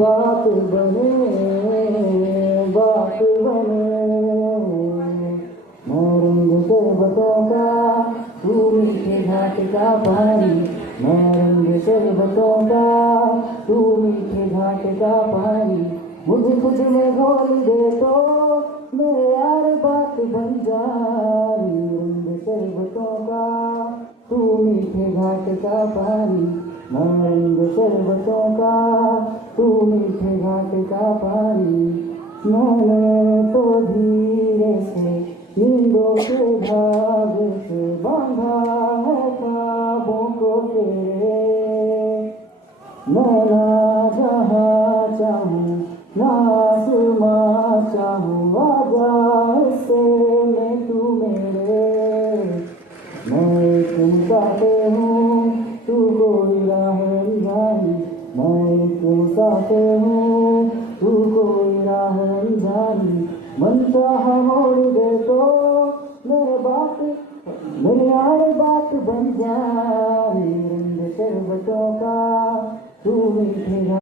बात बने, बात बने। मैं रंग शरबतों का, तू मीठे घाट का पानी। मैं रंग शरबतों का, तू मीठे घाट का पानी। मुझे कुछ में घोल दे तो मेरे यार बात बन जानी। रंग शरबतों का, तू मीठे घाट का पानी। मैं रंग शरबतों का, तू मीठे घाट का पानी। मैंने तो धीरे से नींदों के धागे से बांधा है ख्वाबों को तेरे। मैं ना जहाँ चाहूँ ना आसमां चाहूँ, आजा ऐसे में तू मेरे। मैं एक मुसाफिर हूँ, तू कोई राह जानी। मैं एक मुसाफिर हूँ, तू कोई राह जानी। मन चाहा मोड़ दे तो मेरे यार बात बन जानी। रंग शरबतों का, तू मीठे